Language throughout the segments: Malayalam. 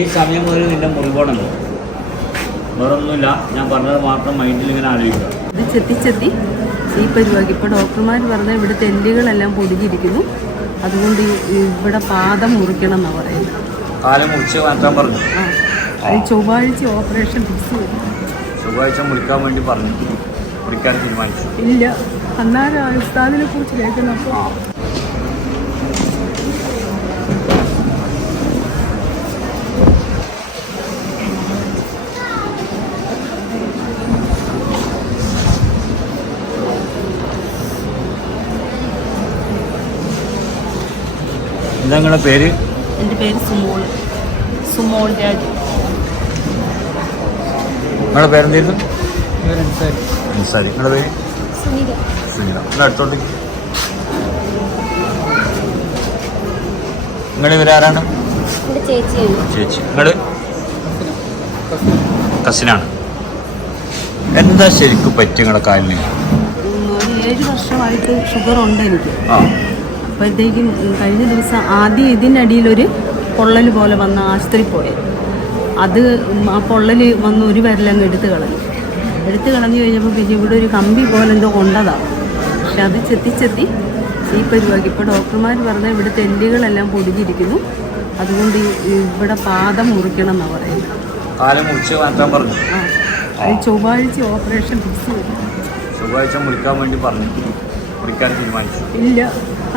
ഈ സമയം മുതൽ നിന്റെ മുറിവോണല്ലോ വേറൊന്നുമില്ല. ഞാൻ പറഞ്ഞത് മാത്രം മൈൻഡിൽ ഇങ്ങനെ ആലോചിക്കുക. ഇത് ചെത്തി ചെത്തി ഈ പരിപാടി. ഇപ്പോൾ ഡോക്ടർമാർ പറഞ്ഞ ഇവിടെ തെല്ലുകളെല്ലാം പൊടിഞ്ഞിരിക്കുന്നു. അതുകൊണ്ട് ഇവിടെ പാദം മുറിക്കണം എന്നാണ് പറയുന്നത്. കാലം മുറിച്ച് മാറ്റാൻ പറഞ്ഞു. ആ അത് ചൊവ്വാഴ്ച ഓപ്പറേഷൻ ഫിക്സ് ചൊവ്വാഴ്ച മുറിക്കാൻ വേണ്ടി പറഞ്ഞു. മുറിക്കാൻ തീരുമാനിച്ചു. ഇല്ല. അന്നേരം ഉസ്താദിനെ കുറിച്ച് കേൾക്കുന്നപ്പോൾ എന്താ നിങ്ങളുടെ പേര്? എന്റെ പേര് സുമോൾ. സുമോൾ രാജു. നിങ്ങളുടെ പേരെന്തായിരുന്നു? അൻസാരി. നിങ്ങളുടെ പേര്? സുനിത. നിങ്ങളുടെ അടുത്തോട്ട്? നിങ്ങളുടെ ഇവരാരാണ് ചേച്ചി. നിങ്ങൾ കസിനാണ്. എന്താ ശരിക്കും പറ്റി നിങ്ങളുടെ കാലിന്? ഏഴ് വർഷമായിട്ട് ഷുഗർ ഉണ്ട് എനിക്ക്. ആ. അപ്പോഴത്തേക്കും കഴിഞ്ഞ ദിവസം ആദ്യം ഇതിനടിയിലൊരു പൊള്ളൽ പോലെ വന്ന ആശുപത്രി പോയത് അത് ആ പൊള്ളൽ വന്ന് ഒരു വരലങ്ങ് എടുത്തു കളഞ്ഞു. എടുത്തു കളഞ്ഞു കഴിഞ്ഞപ്പോൾ പിന്നെ ഇവിടെ ഒരു കമ്പി പോലെ എന്തോ കൊണ്ടതാണ് പക്ഷെ അത് ചെത്തിച്ചെത്തി ചെത്തി ഈ പരിപാടി. ഇപ്പോൾ ഡോക്ടർമാർ പറഞ്ഞ ഇവിടെ തെല്ലുകളെല്ലാം പൊടിഞ്ഞിരിക്കുന്നു. അതുകൊണ്ട് ഇവിടെ പാദം മുറിക്കണം എന്നാണ് പറയുന്നത്. കാലം മുറിച്ച് മാറ്റാൻ പറഞ്ഞു. ആ ചൊവ്വാഴ്ച ഓപ്പറേഷൻ ഫിക്സ് ചെയ്തു. ചൊവ്വാഴ്ച മുറിക്കാൻ വേണ്ടി പറഞ്ഞു. മുറിക്കാൻ തീരുമാനിച്ചു. ഇല്ല.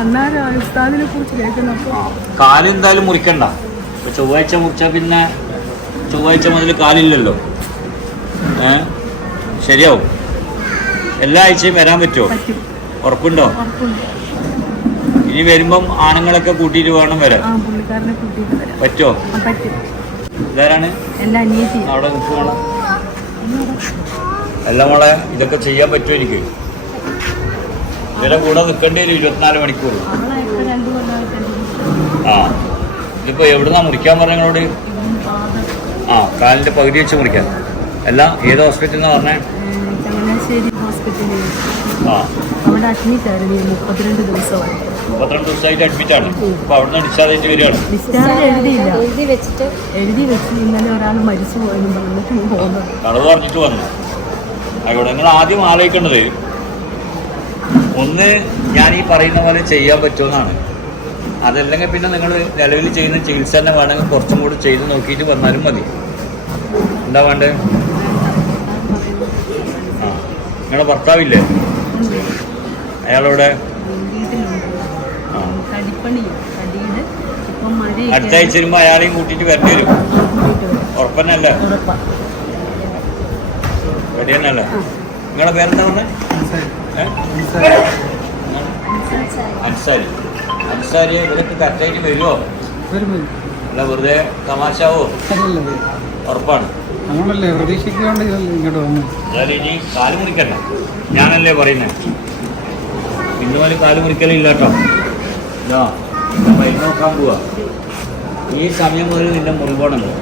അന്നേരം ഉസ്താദിനെ കുറിച്ച് കേൾക്കുന്നപ്പോൾ കാൽ എന്തായാലും മുറിക്കണ്ട. ഇപ്പൊ ചൊവ്വാഴ്ച മുറിച്ചാൽ പിന്നെ ചൊവ്വാഴ്ച മുതൽ കാലില്ലല്ലോ. ഏ? ശരിയാവും. എല്ലാ ആഴ്ചയും വരാൻ പറ്റുമോ പറ്റും. ഉറപ്പുണ്ടോ? ഇനി വരുമ്പം ആണുങ്ങളൊക്കെ കൂട്ടിയിട്ട് വേണം വരാൻ. വരാം. പറ്റുമോ പറ്റും. ഇതാരാണ്? അവിടെ എല്ലാം അല്ല മോളെ ഇതൊക്കെ ചെയ്യാൻ പറ്റുമോ എനിക്ക്? ഇതിന്റെ കൂടെ നിൽക്കേണ്ടി വരും ഇരുപത്തിനാല് മണിക്കൂർ. ആ ഇതിപ്പോ എവിടുന്നാ മുറിക്കാൻ പറഞ്ഞോട് ആ കാലിന്റെ പകുതി വെച്ച് മുറിക്കാൻ അല്ല ഏത് ഹോസ്പിറ്റലിൽ നിന്ന് പറഞ്ഞേ? ചങ്ങനാശ്ശേരി ഹോസ്പിറ്റലിൽ ആ. അവിടെ അഡ്മിറ്റ് ആയിരുന്നു. ഈ മുപ്പത്തിരണ്ട് ദിവസമായിട്ട് മുപ്പത്തിരണ്ട് ദിവസമായിട്ട് അഡ്മിറ്റ് ആണ്. ഡിസ്ചാർജ് ആയിട്ട് വരികയാണ്. ഡിസ്ചാർജ് എഴുതിയില്ല. എഴുതി വെച്ചിട്ട്. എഴുതി വെച്ച് ഇന്നലെ ഒരാൾ മരിച്ചു പോയെന്ന് പറഞ്ഞിട്ട് പോകുന്നത് കളവ് പറഞ്ഞിട്ട് വന്നു. ആയിക്കോട്ടെ നിങ്ങൾ ആദ്യം ആലോചിക്കേണ്ടത് ഒന്ന് ഞാൻ ഈ പറയുന്ന പോലെ ചെയ്യാൻ പറ്റുമെന്നാണ്. അതല്ലെങ്കിൽ പിന്നെ നിങ്ങൾ നിലവിൽ ചെയ്യുന്ന ചികിത്സ തന്നെ വേണമെങ്കിൽ കുറച്ചും കൂടി ചെയ്ത് നോക്കിയിട്ട് വന്നാലും മതി. എന്താ വേണ്ടത്? ആ നിങ്ങളുടെ ഭർത്താവില്ലേ? അയാളവിടെ? ഇപ്പം അടുത്ത ആഴ്ച വരുമ്പോൾ അയാളെയും കൂട്ടിയിട്ട് വരേണ്ടി വരും. ഉറപ്പന്നല്ലേ? റെഡി തന്നെയല്ലേ നിങ്ങളുടെ പേരെന്താ പറഞ്ഞത് അൻസാരി. അൻസാരി. ഇവരൊക്കെ കറക്റ്റായിട്ട് വരുമോ അല്ല വെറുതെ തമാശാവോ ഉറപ്പാണ്. അങ്ങനല്ലേ പ്രതീക്ഷിക്കാണ്ട് ഇങ്ങോട്ട് വന്നു. ഇനി കാൽ മുറിക്കണ്ട. ഞാനല്ലേ പറയുന്നത് ഇന്ന് പോലെ കാൽ മുറിക്കലില്ല കേട്ടോ. ഇതാ മരുന്ന് നോക്കാൻ പോവാ. ഈ സമയം മുതൽ നിന്റെ മുറിവോണല്ലോ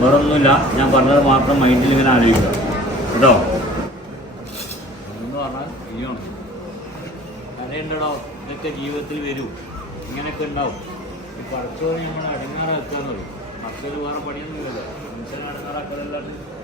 വേറൊന്നുമില്ല. ഞാൻ പറഞ്ഞത് മാത്രം മൈൻഡിൽ ഇങ്ങനെ ആലോചിക്കുക. കേട്ടോ? എന്ന് ഇനിയാണ് അറിയണ്ടടോ? ഇതൊക്കെ ജീവിതത്തിൽ വരൂ. ഇങ്ങനെയൊക്കെ ഉണ്ടാവും. ഈ പഠിച്ചോറ് നമ്മൾ അടങ്ങാറാക്കാന്ന് പറയും. പക്ഷേ വേറെ പണിയൊന്നുമില്ലല്ലോ. മനുഷ്യനെ അടങ്ങാറാക്കലല്ലാണ്ട്